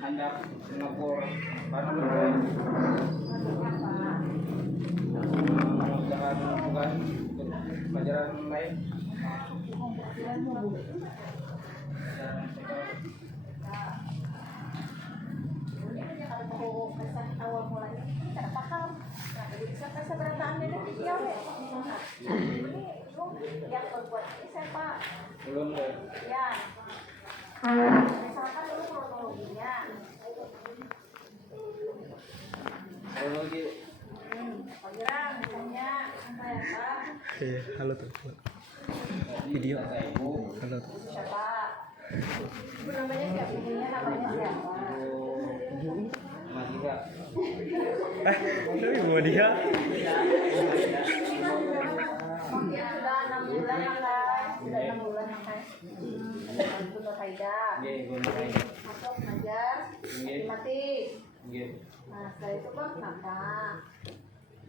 handap Singapura mana mengerjakan tugas pelajaran lain. Awal mulanya tidak paham. Nah, jadi saya berataan dari dia ini yang berbuat ini siapa? Belum deh. Ya. Misalkan dulu kronologinya. Kronologi. Pelajaran misalnya apa ya Pak? Halo tuh. Video. Halo tuh. Siapa? Ibu namanya siapa? Ibunya namanya siapa? Masih Kak. Ibu dia. Sudah 6 bulan Kak. Sudah 6 bulan Kak. Untuk Haida. Nggih, Gun Haida. Masuk ngajar. Mati. Nggih. Nah, setelah itu Pak kenapa?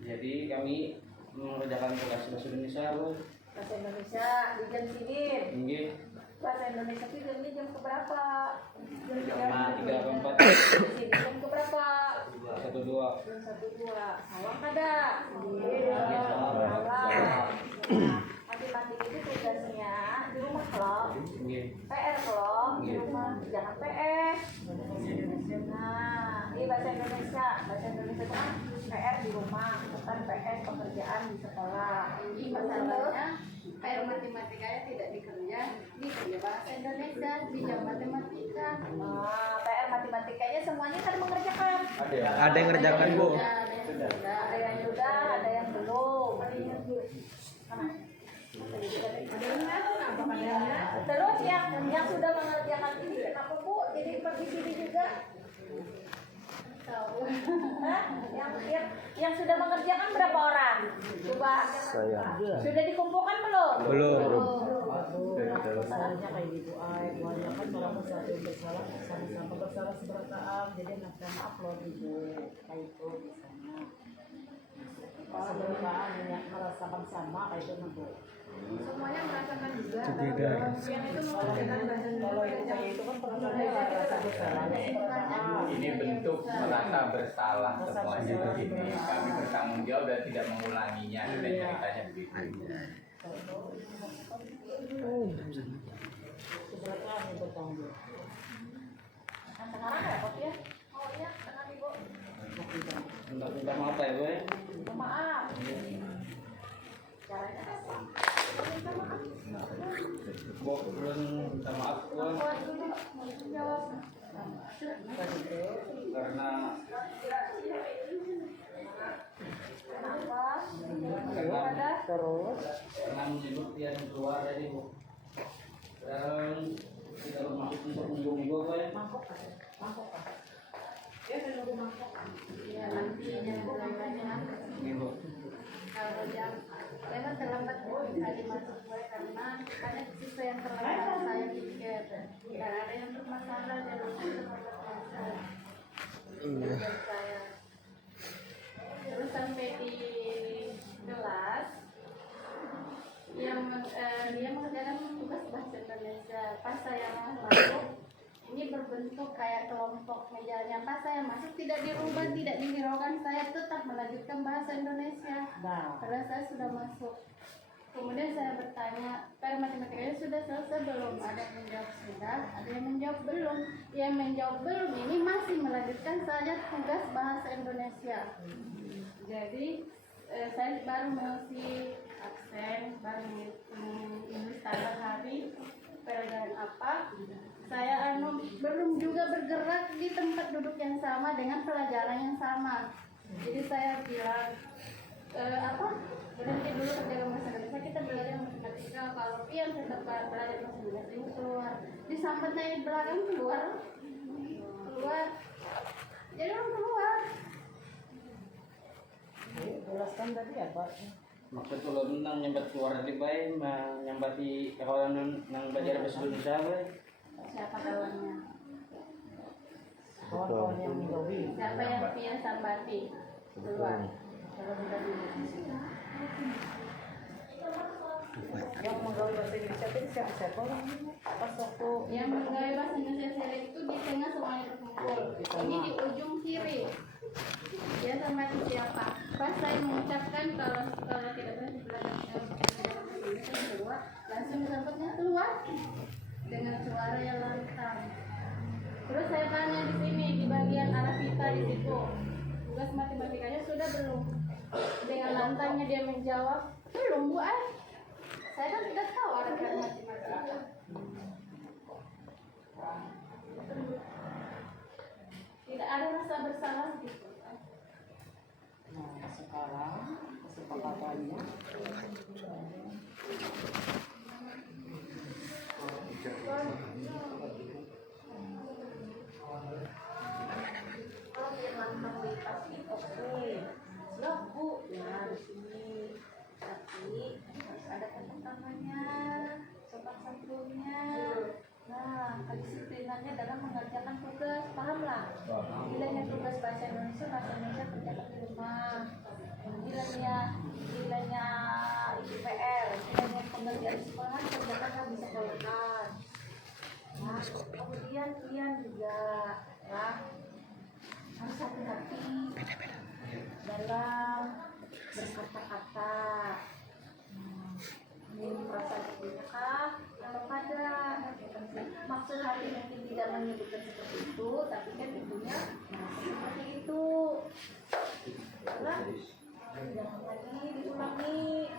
Jadi kami mengerjakan tugas bahasa Indonesia, Bu. Bahasa Indonesia di jam sini. Nggih. Bahasa Indonesia itu jamnya jam keberapa? Jam 3.4. Di sini jam keberapa? 1.2. Jam 1.2. Salah kada? Iya, salah. Mati-mati itu tugasnya di rumah kalau Nggih. PR kalau di rumah jangan PS. Nah, ini bahasa Indonesia. Bahasa Indonesia itu kan PR di rumah, bukan PS pekerjaan di sekolah. Masalahnya PR matematikanya tidak dikerja bahasa Indonesia di jam matematika. Nah, PR matematikanya semuanya kan mengerjakan. Ada yang ngerjakan, Bu. Ada yang sudah, ada yang belum. Terus yang sudah mengerjakan ini kenapa Bu jadi ikut di sini juga? Hah? Yang sudah mengerjakan berapa orang? Coba. Saya. Sudah dikumpulkan belum? Belum. Masalahnya kayak gitu banyak kan orang satu yang bersalah sama-sama bersalah seberataan, jadi anak upload ibu kayak itu misalnya seberataan yang merasakan sama kayak itu Bu. Semuanya merasakan juga. Tidak. Yang itu mengerjakan bahasa Kalau itu kayak itu kan pernah rasa bersalahnya seberataan. Ini bentuk merasa bersalah semuanya di sini. Kami bertanggung jawab dan tidak mengulanginya. Dan ceritanya begitu. Seberataan yang bertanggung jawab. sekarang repot ya. Oh iya, dengan Ibu. Minta maaf ya, Bu. Minta maaf. Caranya apa? Minta maaf. Bu, belum minta maaf, Bu. Kuat dulu, jawab. Karena Kenapa? Karena Terus karena menyebut dia yang keluar dari Bu. Dan tidak bermaksud untuk menyinggung Bu, ya. mangkok apa? Ya, nunggu mangkok. Ya, nanti yang berlangganan. Ini, Bu. Kalau jam memang terlambat bisa dimasuk karena ada siswa yang terlambat saya pikir dan ada yang bermasalah dan terlambat saya terus sampai di kelas dia mengerjakan tugas bahasa Indonesia pas saya masuk ini berbentuk kayak kelompok mejanya pas saya masuk tidak dirubah tidak dihiraukan saya tetap melanjutkan bahasa Indonesia. Karena saya sudah masuk kemudian saya bertanya PR matematikanya sudah selesai belum, ada yang menjawab sudah, ada yang menjawab belum. Yang menjawab belum ini masih melanjutkan saja tugas bahasa Indonesia. Jadi saya baru mengisi absen, baru menulis tanggal hari pelajaran apa. Saya belum juga bergerak di tempat duduk yang sama dengan pelajaran yang sama. Jadi saya bilang berhenti dulu kerja bahasa Indonesia, kita belajar matematika. Kalau pian tetap belajar bahasa Indonesia ini keluar, disambat naik belakang keluar, jadi orang keluar. Jelaskan tadi apa? Maksud kalau nang nyambat keluar dari bayi, nyambat di kawan nang belajar bahasa Indonesia, Bu. Siapa kawannya? Kawan-kawan yang menjauhi. Siapa yang pian sambati keluar? Kalau sudah dulu. Yang menggawe bahasa Indonesia itu siapa orang? Pas waktu Yang menggawe bahasa Indonesia itu di tengah sehingga semuanya berkumpul. Ini di ujung kiri. Dia sama siapa? Pas saya mengucapkan kalau tidak boleh dipelajari keluar, langsung sampainya keluar dengan suara yang lantang. Terus saya tanya di sini di bagian Arafita di situ, tugas matematikanya sudah belum? Dengan lantangnya dia menjawab, belum Bu. Saya kan tidak tahu arah matematika. Tidak ada rasa bersalah gitu. Nah, sekarang kesepakatannya Kalau dia lantang pasti oke. Siap Bu. Ya di sini. Tapi harus ada tantangannya, sopan santunnya. Nah, kedisiplinannya dalam mengerjakan tugas, pahamlah? Nilainya tugas bahasa Indonesia kerjakan di rumah. Nilainya IPR, nilainya pengerjaan sekolahan kerjakanlah di sekolahan. Nah, kemudian kalian juga ya harus hati-hati dalam berkata-kata. Ini perasaan ibunya kah? Kalau pada maksud hati mungkin tidak menyebutkan seperti itu, tapi kan ibunya merasa seperti itu. Nah, jangan lagi diulangi.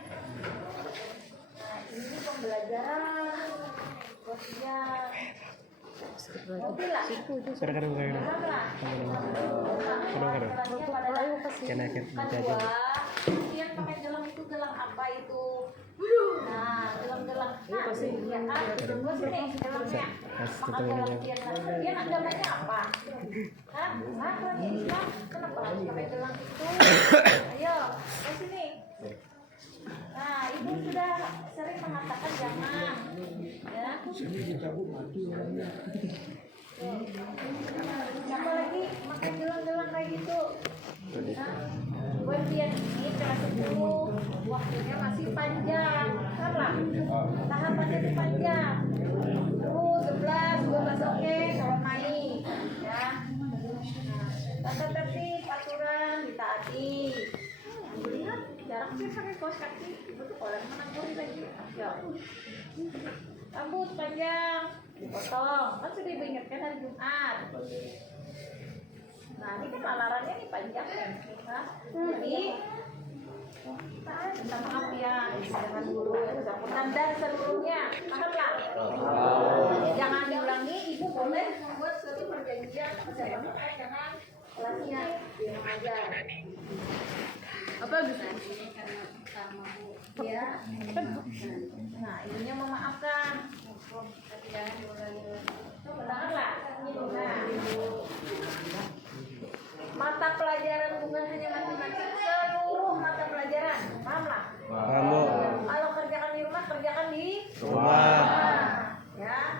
Nah, ini pembelajaran buat dia. Oke lah. Kemudian pakai gelang itu gelang apa itu? Nah, gelang-gelang. Nah, ya kan? Terus nih gelangnya. Maka gelang dia agamanya apa? Hah? Kenapa Islam? Kenapa harus pakai gelang itu? Ayo, ke sini. Nah, ibu sudah sering mengatakan jangan, ya. Apalagi pakai gelang-gelang kayak gitu. Nah, buat dia ini kelas 10 waktunya masih panjang, salah. Tahapannya itu panjang. 11, 12 oke kalau naik, ya. Tata tertib, aturan ditaati. Lihat jarang sih pakai kaos kaki, itu tuh orang menangkuri lagi. Ya. Rambut panjang dipotong, kan sudah ibu ingatkan hari Jumat. Nah ini kan lalarannya nih panjang kan, jadi minta maaf ya, jangan dulu dan seluruhnya, pahamlah. Jangan diulangi, ibu boleh membuat suatu perjanjian dengan kelasnya yang mengajar. Apa bisa ini karena sama Bu ya. Nah ibunya memaafkan, tapi jangan diulangi. Benar. Nah, mata pelajaran bukan hanya matematika, seluruh mata pelajaran, pahamlah? Paham Bu. Kalau kerjakan di rumah, kerjakan di Rumah. ya.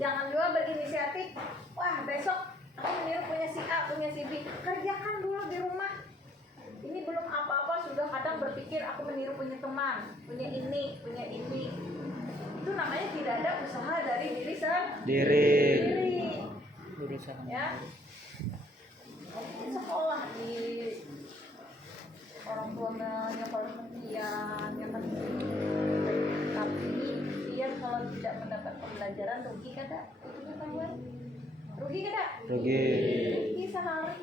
Jangan juga berinisiatif. Wah besok aku meniru punya si A, punya si B. Kerjakan dulu di rumah. Ini belum apa-apa sudah kadang berpikir aku meniru punya teman, punya ini, punya ini. Itu namanya tidak ada usaha dari diri sendiri. Ya. Di sekolah di orang tuanya kalau kemudian yang tapi dia kalau tidak mendapat pembelajaran rugi kada? Rugi kada? Rugi sehari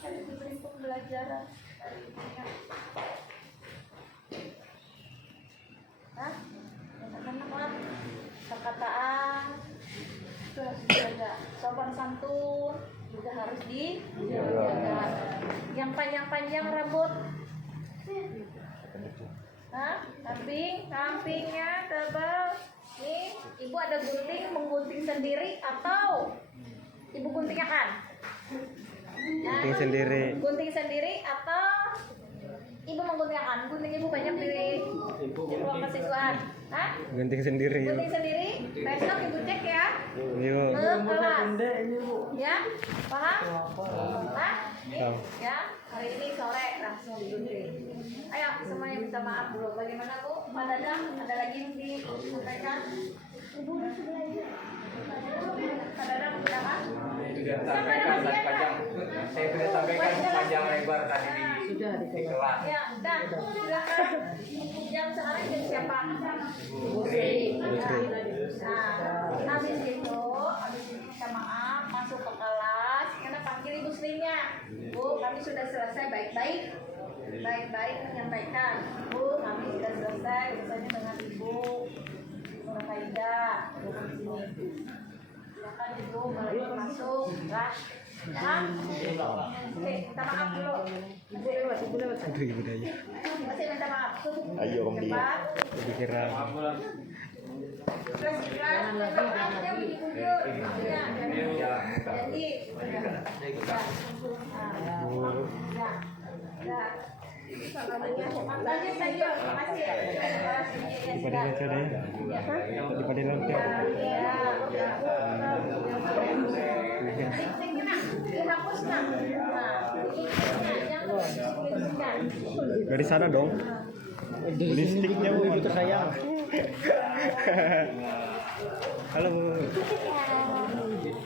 kada diberi pembelajaran. Hah? Anak-anak perkataan itu harus dijaga, sopan santun juga harus dijaga. Yang panjang-panjang rambut, kampingnya tebal. Nih, ibu ada gunting, menggunting sendiri atau ibu guntingnya kan? Gunting sendiri. Gunting sendiri atau ibu mengguntingkan? Gunting ibu banyak di ruang kesiswaan. Hah? Gunting sendiri. Gunting sendiri. Besok ibu cek ya. Yuk. Ke kelas. Ya, paham? Hah? Paham. Ya, hari ini sore langsung digunting. Ayo semuanya minta maaf dulu. Bagaimana Bu? Pak Dadang, ada lagi yang disampaikan? Ibu udah belajar. Pak Dadang sudah sudah sampaikan tadi panjang. Saya sudah sampaikan panjang lebar tadi di kelas. Ya, udah. Silakan. Jam sekarang jam siapa? Nah, habis itu minta maaf, masuk ke kelas, karena panggil Ibu Srinya. Bu, kami sudah selesai baik-baik menyampaikan. Bu, kami sudah selesai urusannya dengan Ibu Faida. Bu di sini. Silakan Ibu boleh masuk. Ya. Oke, minta maaf dulu. Ibu lewat. Aduh, budaya. Masih minta maaf. Ayo, Om Dia. Cepat. Dikira Jangan lagi. Jadi, daripada lancar deh. Daripada lancar. Dari sana dong. Listiknya Bu sayang. Halo Bu.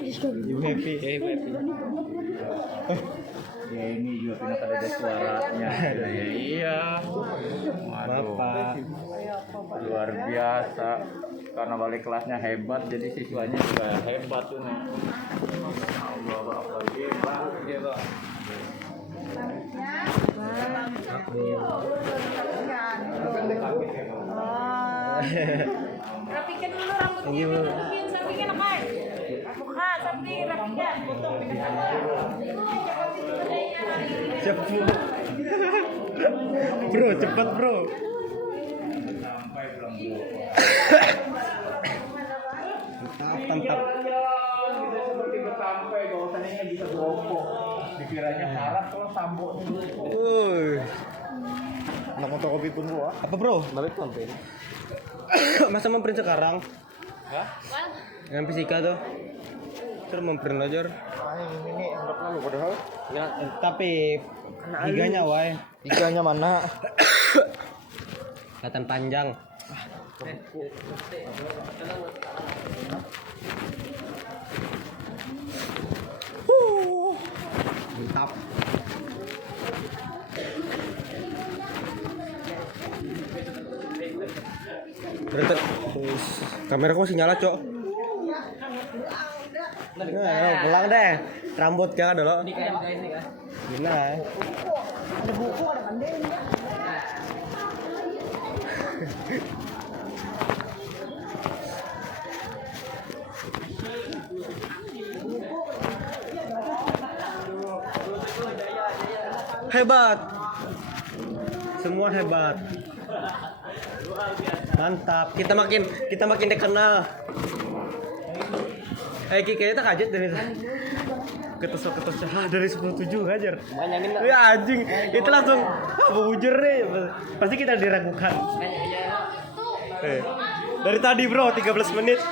Ibu happy. Ya ini juga pindah ada suaranya. Iya. Waduh. Bapak. Luar biasa. Karena balik kelasnya hebat, jadi siswanya juga hebat tuh nih. Allah Akbar. Iya, Bang. Rapikan dulu rambutnya, sampingin Kai. Buka, samping rapikan, potong dengan Siap Bu. Bro, cepat Bro. Sampai pulang Mantap. Kita seperti sampai bahwasannya bisa berokok. Dikiranya harap kalau samboknya. Anak fotokopi pun gua. Apa Bro? Balik konten. Masa memprint sekarang? Hah? Yang fisika tuh. Terus memprint aja. Ini anggap lalu padahal. Ya, tapi giganya wae. Iganya mana? Kelihatan panjang. Mantap. Berarti kamera kok masih nyala, Cok? Nah, pulang deh. Rambut jangan dulu. Gimana? Ada buku, ada pandainya. Hebat. Semua hebat. Mantap. Kita makin dikenal. Kayaknya tak kaget dari ketos dari 10-7 ngajar. Ya anjing. Itu langsung bujur nih. Pasti kita diragukan. Dari tadi Bro 13 menit.